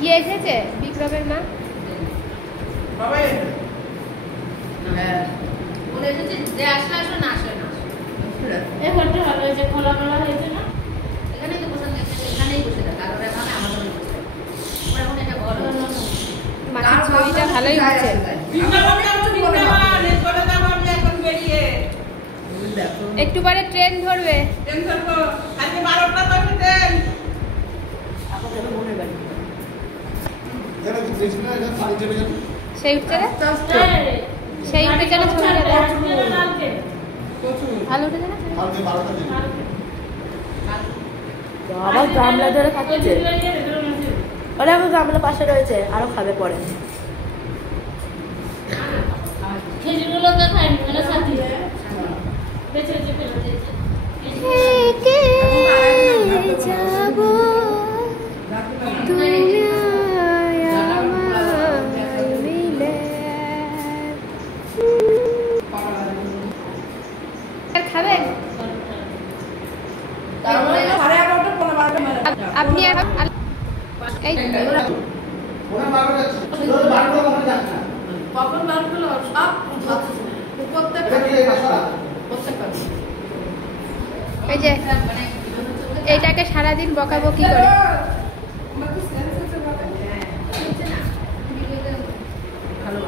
ইয়ে এসেছে বিক্রমের মা যে আসলে আসলে না আসলে না এই ঘরটা ভালো হয়েছে খোলামেলা হয়েছে না এখানেই তো বসে এখানেই বসে থাকা আর ওরা এখানে আমাদের বসে ওরা এখন এটা ঘর মাটির ছবিটা ভালোই হচ্ছে একটু পরে ট্রেন ধরবে সেই উঠছে সেই উঠে গেলে ছবি ভালো উঠে যাবে আবার গামলা ধরে খাচ্ছে ওরা আমার গামলা পাশে রয়েছে আরো খাবে পরে খেজুরগুলোকে খাইনি ওরা সাথী বেঁচে বেঁচে ফেলে দিয়েছে যাবো খাবেন আপনি এই এই যে এইটাকে সারাদিন বকাবকি করে ভালো